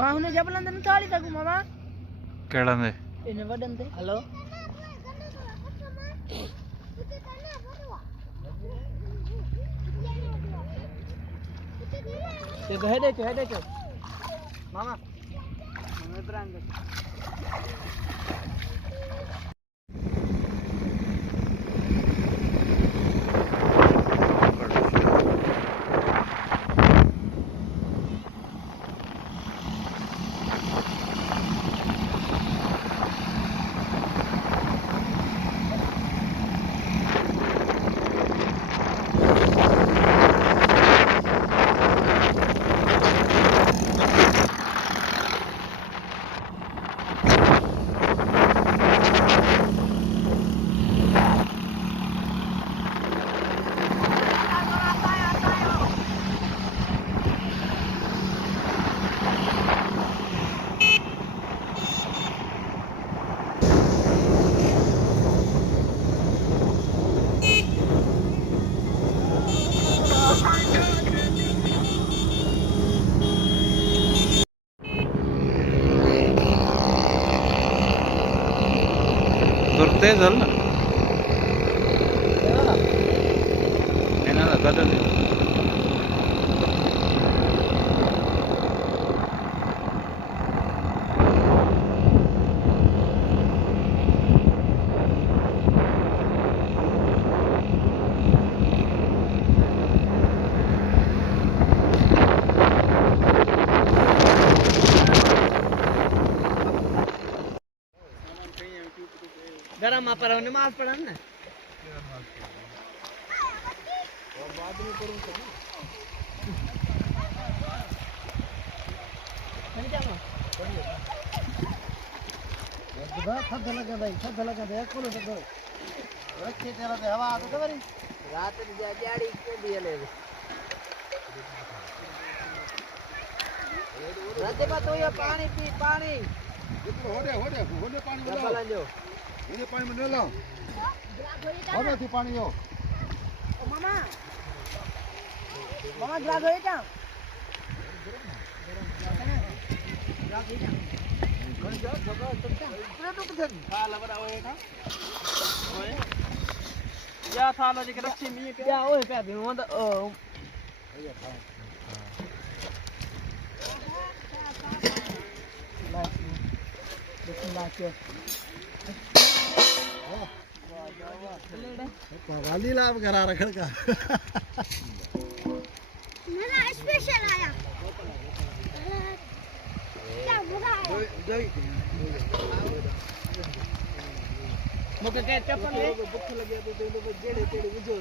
मां हुन जबलन न थाली तक मामा केड़ा ने इन वडन ते हेलो ये हेडे चो मामा हमें ब्रांड तुरते चल ना कदर गरम पर नमाज पढ़न ना और बाद में करूं तो नहीं जाओ थद लगा दे कोलो दो रखे तेरा दे हवा तो खबरी रात में दिहाड़ी के दिए ले रात में तो ये पानी पी पानी होने पानी में डबल जो होने पानी में ले लो होने थी पानी यो मामा ग्लास हो क्या या थाला जे रखी मी पे या ओए पे भी वो वाली लाभ करा रखड़ का मेरा स्पेशल आया क्या बुरा है मुके के चप्पल ले भूख लगे तो ते लोग जेड़े तेड़े विजो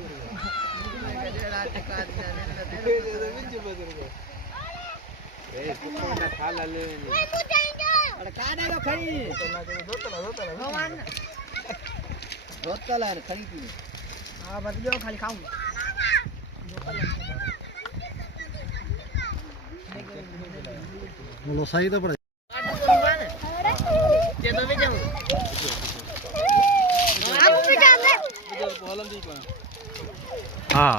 जेड़ा टका दे विजो बदर को ए कोना थाला ले ओए मुझे इंजो अरे का दे लो खड़ी दोतला भगवान दोतला खड़ी थी हां बस जो खाली खाऊं बोलो सही तो पड़े ये तो भी जाऊं आप भी जाते हां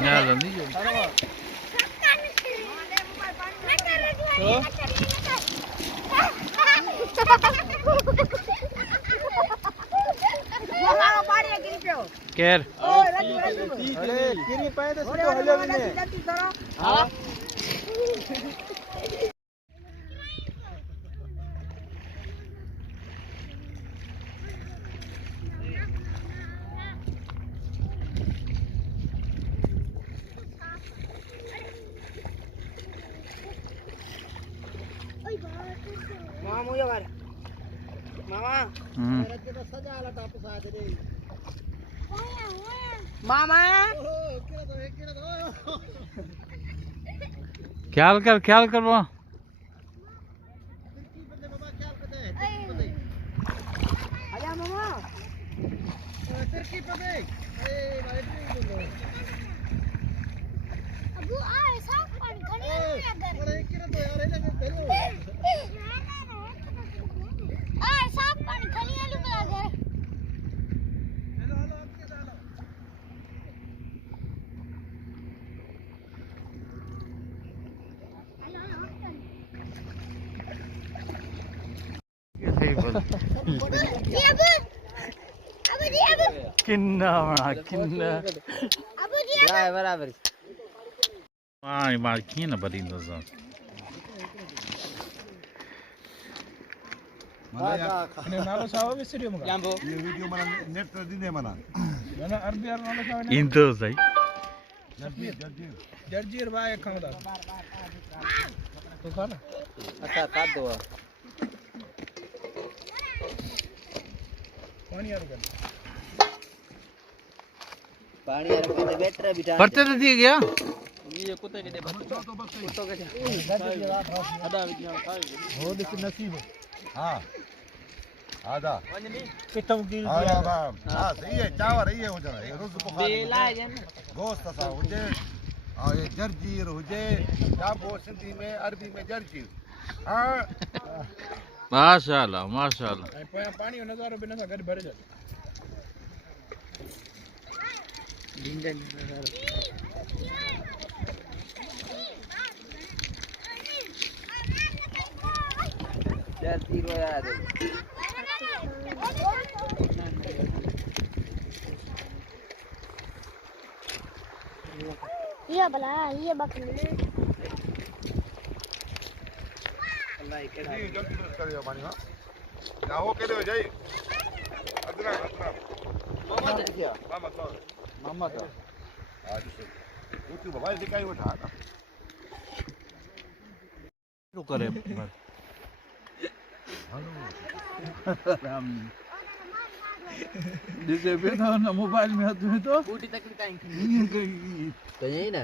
ना लंदी जो केर अरे किरी पाए तो तो हलो भी ने हां मामा मुझे कर मामा मेरा के तो सजा वाला टाप सा दे मामा ख्याल कर वो आजा मामा तिरकी पे दे ए भाई अबू आ साफ पानी खड़ी है अगर अरे किरा तो यार इने धरो आ साफ पानी खड़ी है लुक लगे हेलो आपके डालो hello Dia bu. Apa dia bu? किन्ना बड़ा किन्ना Apa dia? ड्राई बराबर पानी मार की ना बड़ी नजर मला या जांबो ये वीडियो मला नेट तर दिने मला इंदो सही जर्जीर बाय खंगदा तो खाना अच्छा काट दो पानी यार पानी यार कोई बैटरी बिठा परते तो दिए गया ये कुत्ते के दे कुत्तों के हो देख नसीब हां आजा वंजनी कितम की हां सही है चावर ये हो जाना ये रोज बुखार बेला है गोश्त सा हुजे और ये जर्जीर हुजे जाबो सिंधी में अरबी में जर्जीर हां माशाल्लाह माशाल्लाह पानी नजारो बिना सा घर भर जाते जल्दी रो यार Iya bala, iya bakal. अल्लाह केड़ा जी जल्दी बस करियो पानी हां जाओ केरे हो जाई अदरा मामा क्या मामा तो मामा तो आज से यूट्यूब भाई दिखाई उठा ना तो करे जैसे बैठा हो ना मोबाइल में हाथ में तो बूटी तक काई तो यही ना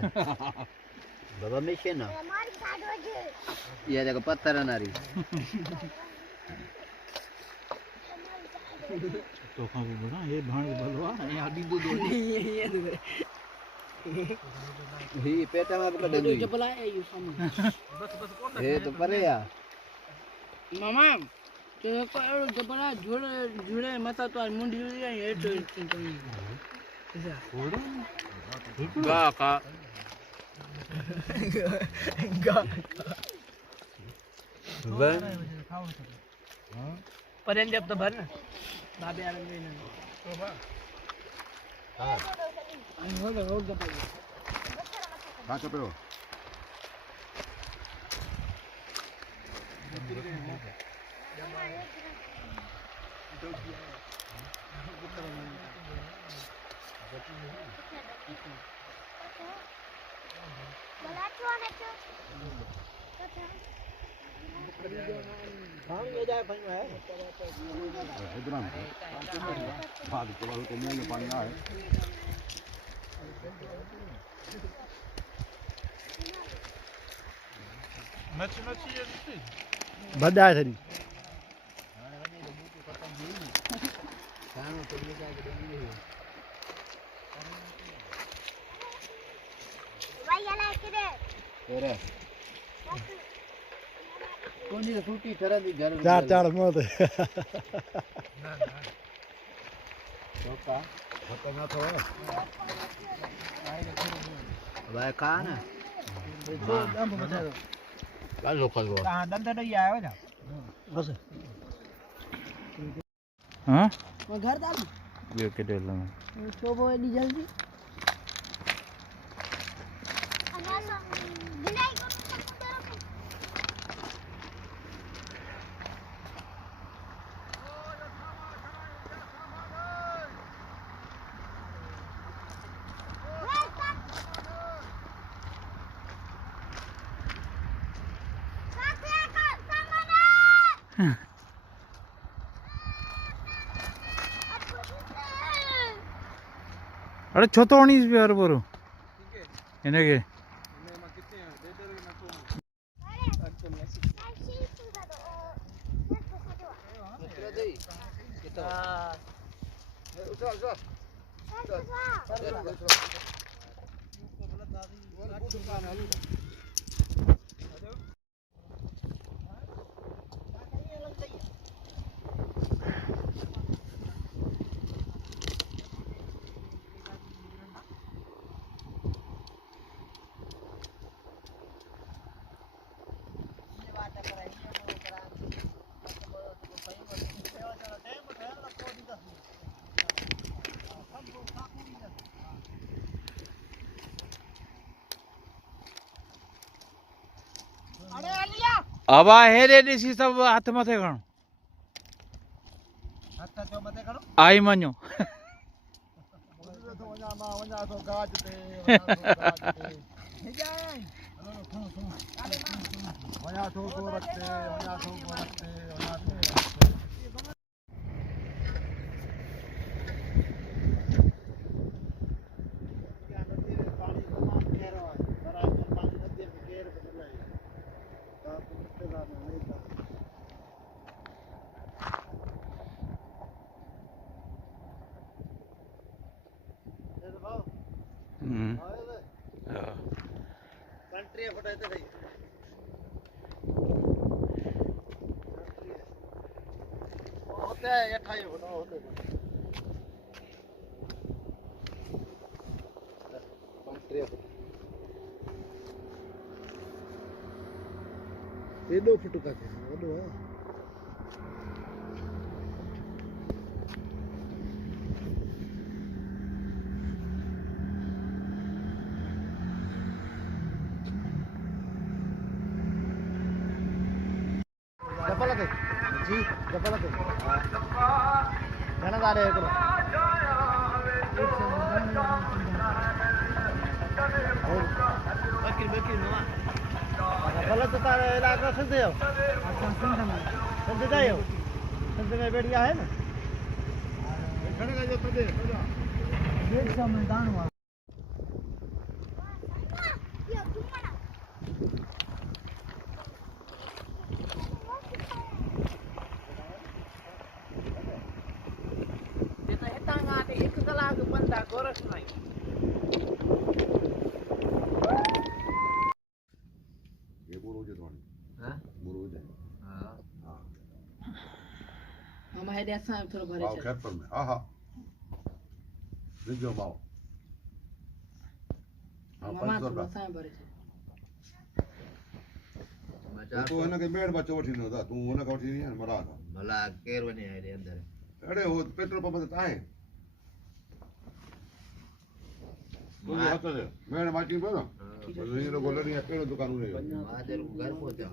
बाबा मिशन ना Mari kado aja. ये देखो पत्थर ना रही तो कहाँ भी बना ये भांड बलवा यहाँ नींबू दो ही पेटा में पकड़ दे चपला है यू सामने ये तो परे यार मामा तो को चपला जुड़े जुड़े मत तो मुंडी जुड़ी है ये तो गा का वन पर्यंत जब तो भर ना बाबे आ रहे हैं हां हो गया हां तो पे Bala cuan itu. हां ये जाए भाई है इधर आ बाद चला को मुंह में पानी आए बड़ा है Vaya la kide. तेरे कोनी तो टूटी तरह दी घर चार चार मत का खतरना तो है भाई कहां ना दम बता दो का लोकल वो कहां दम तो नहीं आया ना बस हाँ मैं घर डाल ये के डेल में शोभो एडी जल्दी Anasa. Bilai ko sa अरे छोटो नहीं इस बार बोलो इन्हें के हवा हेरे ॾिसी सभु हथ मथे खणो हथ चो मथे खणो आई मञो वञा थो गाज ते वञा थो गोरख ते वञा थो गोरख ते वञा थो कंट्री फुट हिते सही होते 28 फुट होते कंट्री फुट एडो फुट का थे वडो है चप्पल ते जी चप्पल ते घणा गाड़े हिकिड़ो चप्पल तो तारे इलाइक़ो सिंध जो सिंध जा आहियो सिंध में बेड़िया है न घणे का जो तॾे 150 में दाणो आहे यो घुमण हितां खां 1 कलाक पंध आहे गोरख साईं ये बोरो जे तो हां बोरो जे हां मामा हेॾे असां थोरो भरे आओ खेतर में हा हा विझो माओ हा मामा 500 थोरो रुपया असां भरे तू हिनखे मेड़ बचो वठी ॾिनो था तूं हुनखे वठी ॾींहुं मरा भला केरु वञे हेॾे अंदरि अड़े हो पेट्रोल पंप ते आहे तुंहिंजे हथ ते मेड़ माची पियो न हीरो गोलड़ी कहिड़ो दुकान हुन जो घर पहुचा